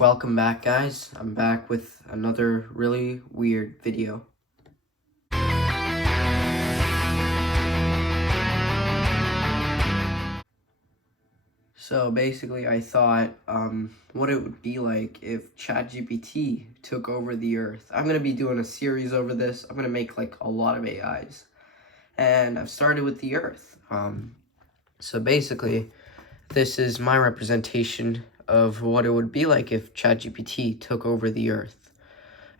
Welcome back, guys. I'm back with another really weird video. So basically, I thought what it would be like if ChatGPT took over the Earth. I'm going to be doing a series over this. I'm going to make like a lot of AIs. And I've started with the Earth. So basically, this is my representation of what it would be like if ChatGPT took over the Earth.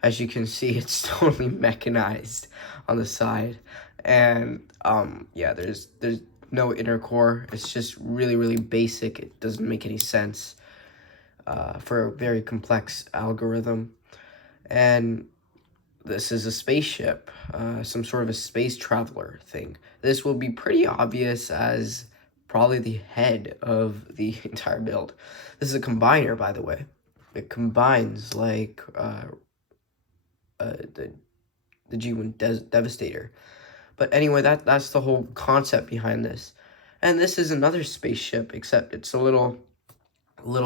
As you can see, it's totally mechanized on the side, and yeah, there's no inner core. It's just really basic. It doesn't make any sense for a very complex algorithm. And this is a spaceship, some sort of a space traveler thing. This will be pretty obvious as probably the head of the entire build. This is a combiner, by the way. It combines like the G1 Devastator. But anyway, that's the whole concept behind this. And this is another spaceship, except it's a little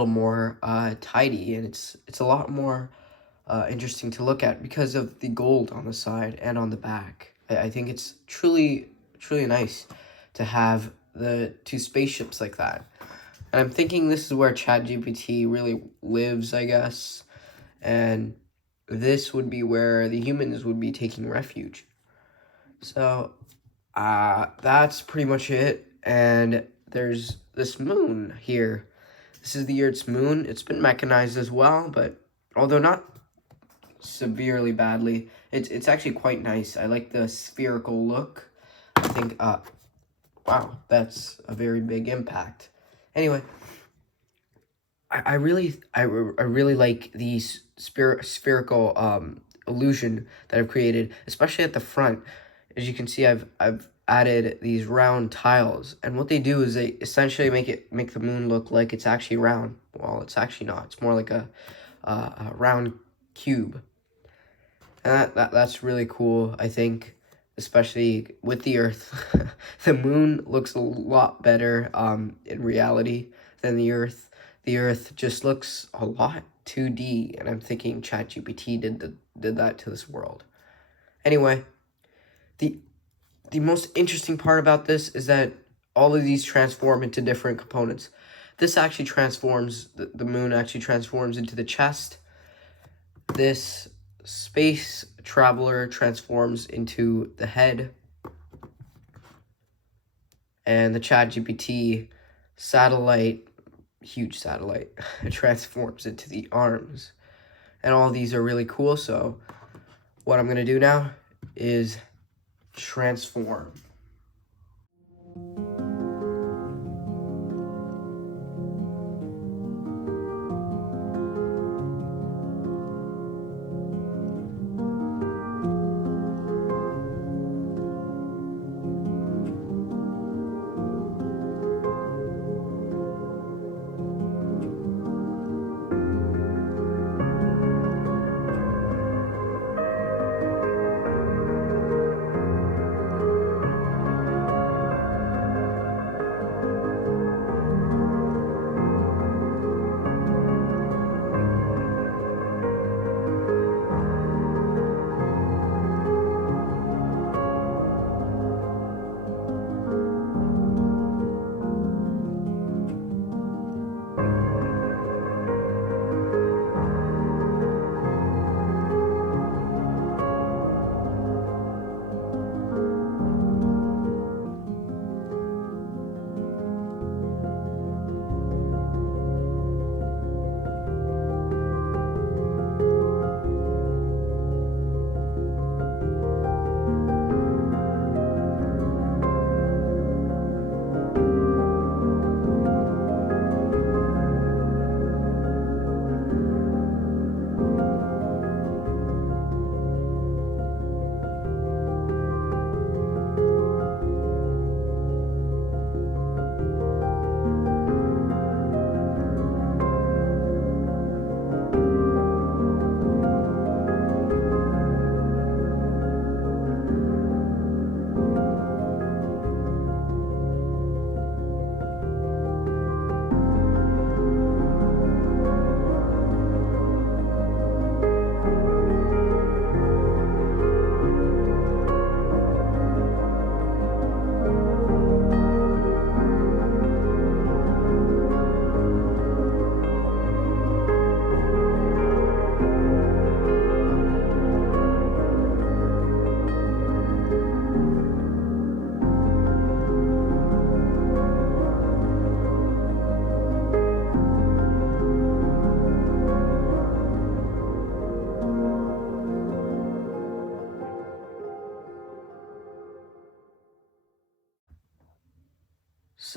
more tidy, and it's a lot more interesting to look at because of the gold on the side and on the back. I think it's truly nice to have the two spaceships like that. And I'm thinking this is where ChatGPT really lives, I guess. And this would be where the humans would be taking refuge. So, that's pretty much it. And there's this moon here. This is the Earth's moon. It's been mechanized as well, but although not severely badly, it's actually quite nice. I like the spherical look. I think, wow, that's a very big impact. Anyway, I really like these spherical illusion that I've created, especially at the front. As you can see, I've added these round tiles, and what they do is they essentially make the moon look like it's actually round. Well, it's actually not. It's more like a round cube, and that's really cool. I think, especially with the Earth, the moon looks a lot better in reality than the Earth. The Earth just looks a lot 2D, and I'm thinking ChatGPT did that to this world. Anyway, the most interesting part about this is that all of these transform into different components. This actually transforms, the moon actually transforms into the chest. This space traveler transforms into the head. And the ChatGPT satellite, huge satellite, transforms into the arms. And all these are really cool, so what I'm going to do now is transform.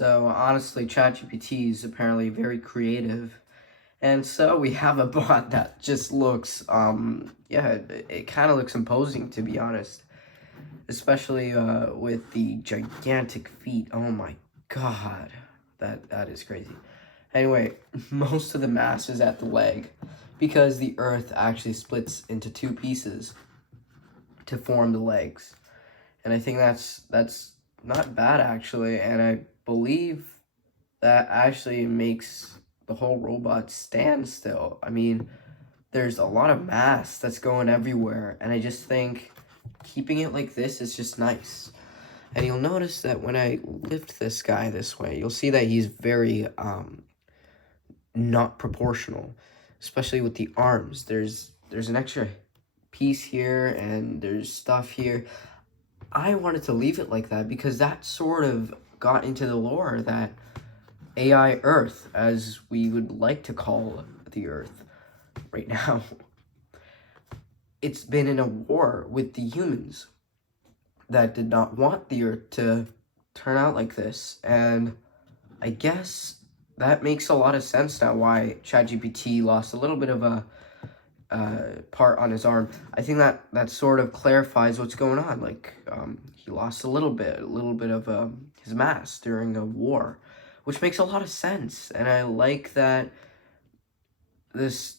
So honestly, ChatGPT is apparently very creative. And so we have a bot that just looks, yeah, it kind of looks imposing, to be honest. Especially with the gigantic feet. Oh my god. That is crazy. Anyway, most of the mass is at the leg because the earth actually splits into two pieces to form the legs. And I think that's not bad actually, and I believe that actually makes the whole robot stand still. I mean, there's a lot of mass that's going everywhere, and I just think keeping it like this is just nice. And you'll notice that when I lift this guy this way, you'll see that he's very not proportional, especially with the arms. There's an extra piece here and there's stuff here. I wanted to leave it like that because that sort of got into the lore that AI Earth, as we would like to call the Earth right now, it's been in a war with the humans that did not want the Earth to turn out like this. And I guess that makes a lot of sense now why ChatGPT lost a little bit of a part on his arm. I think that sort of clarifies what's going on. Like, he lost a little bit of his mass during a war, which makes a lot of sense. And I like that this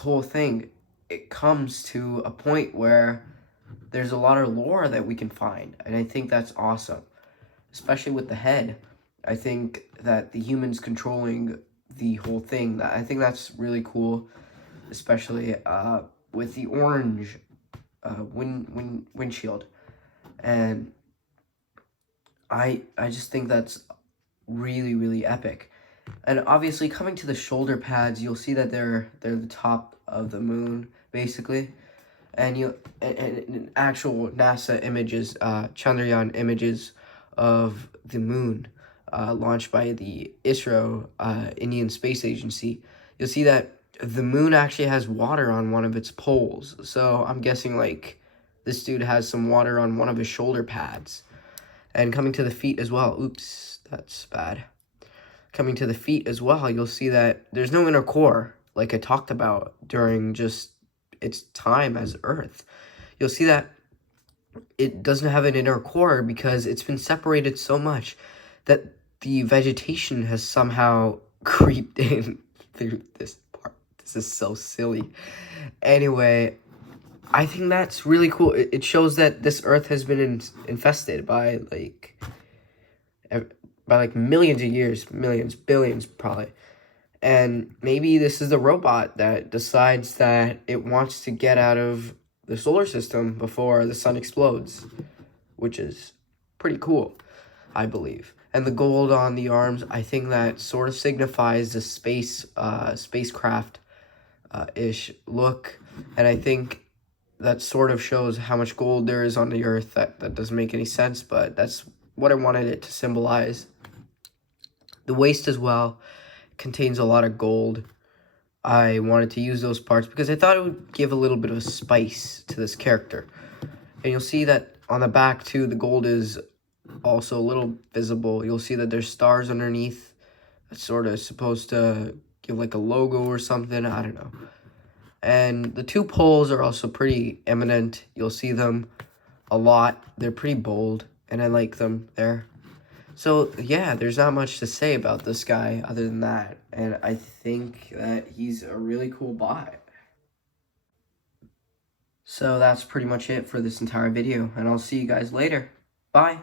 whole thing, it comes to a point where there's a lot of lore that we can find, and I think that's awesome, especially with the head. I think that the humans controlling the whole thing, I think that's really cool, especially with the orange windshield. And I just think that's really, really epic. And obviously coming to the shoulder pads, you'll see that they're the top of the moon, basically. And and actual NASA images, Chandrayaan images of the moon, launched by the ISRO, Indian Space Agency, you'll see that the moon actually has water on one of its poles. So I'm guessing like this dude has some water on one of his shoulder pads. And coming to the feet as well. Oops, that's bad. Coming to the feet as well, you'll see that there's no inner core, like I talked about during just its time as Earth. You'll see that it doesn't have an inner core because it's been separated so much that the vegetation has somehow creeped in through this part. This is so silly. Anyway, I think that's really cool. It shows that this Earth has been infested by millions of years, millions, billions probably. And maybe this is the robot that decides that it wants to get out of the solar system before the sun explodes, which is pretty cool, I believe. And the gold on the arms, I think that sort of signifies the spacecraft ish look. And I think that sort of shows how much gold there is on the Earth. That doesn't make any sense, but that's what I wanted it to symbolize. The waist as well contains a lot of gold. I wanted to use those parts because I thought it would give a little bit of a spice to this character. And you'll see that on the back too, the gold is also a little visible. You'll see that there's stars underneath. That's sort of supposed to give like a logo or something. I don't know. And the two poles are also pretty eminent. You'll see them a lot. They're pretty bold, and I like them there. So, yeah, there's not much to say about this guy other than that. And I think that he's a really cool bot. So that's pretty much it for this entire video. And I'll see you guys later. Bye.